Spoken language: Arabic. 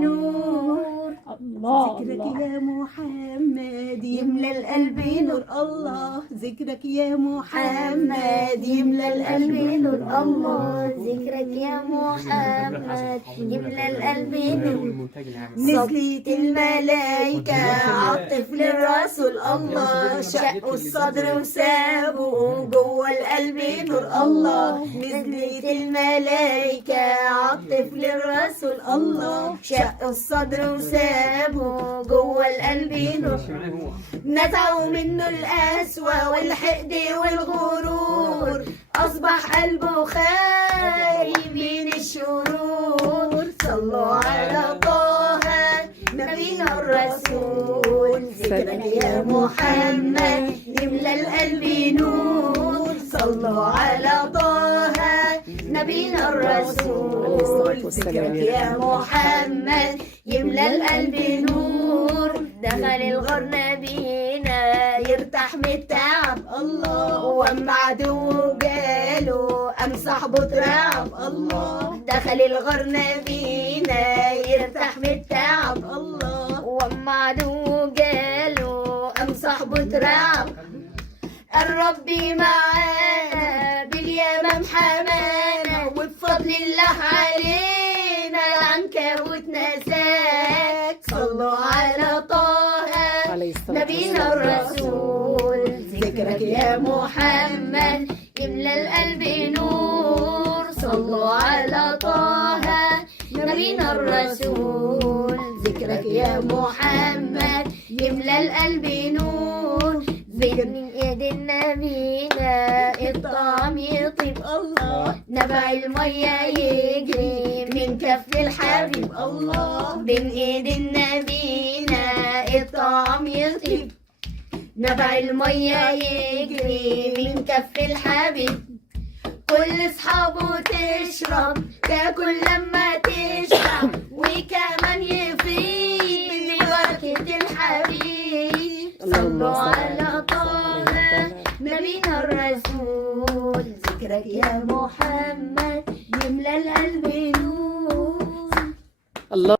نور. الله ذكرك الله. يا محمد يملى القلب نور. الله ذكرك يا محمد يملى القلب نور. الله ذكرك يا محمد يملى القلب نور. نزلت الملايكة عالطفل الرسول. الله شقوا الصدر وسابوا جوه القلب نور. الله نزلت الملايكة عالطفل الرسول. الله شقوا الصدر وسابوا جوه القلب نور. نزعوا منه القسوة والحقد والغرور. أصبح قلبه خالي من الشرور. صلوا على طه نبينا الرسول. ذكرك يا محمد يملى القلب نور. صلوا على طه نبينا الرسول. ذكرك يا محمد يملى القلب نور. دخل الغار نبينا يرتاح من التعب. الله واما عدوه جاله قام صاحبه اترعب. الله دخل الغار نبينا يرتاح من التعب. الله واما عدوه جاله قام صاحبه اترعب. الرب معانا باليمام حمانا وبفضل الله علينا العنكبوت نساك. صلوا على طه نبينا الرسول. ذكرك يا محمد يملى القلب نور. صلوا على طه نبينا الرسول. ذكرك يا محمد يملى القلب نور. من ايد نبينا الطعم يطيب. الله نبع المية يجري من كف الحبيب. الله بين ايد نبينا الطعم يطيب. نبع المية يجري من كف الحبيب. كل اصحابه تشرب تاكل لما تشبع وكمان يفيد لبركة الحبيب. صلوا على طه نبينا الرسول. ذكرك يا محمد يملى القلب نور. الله.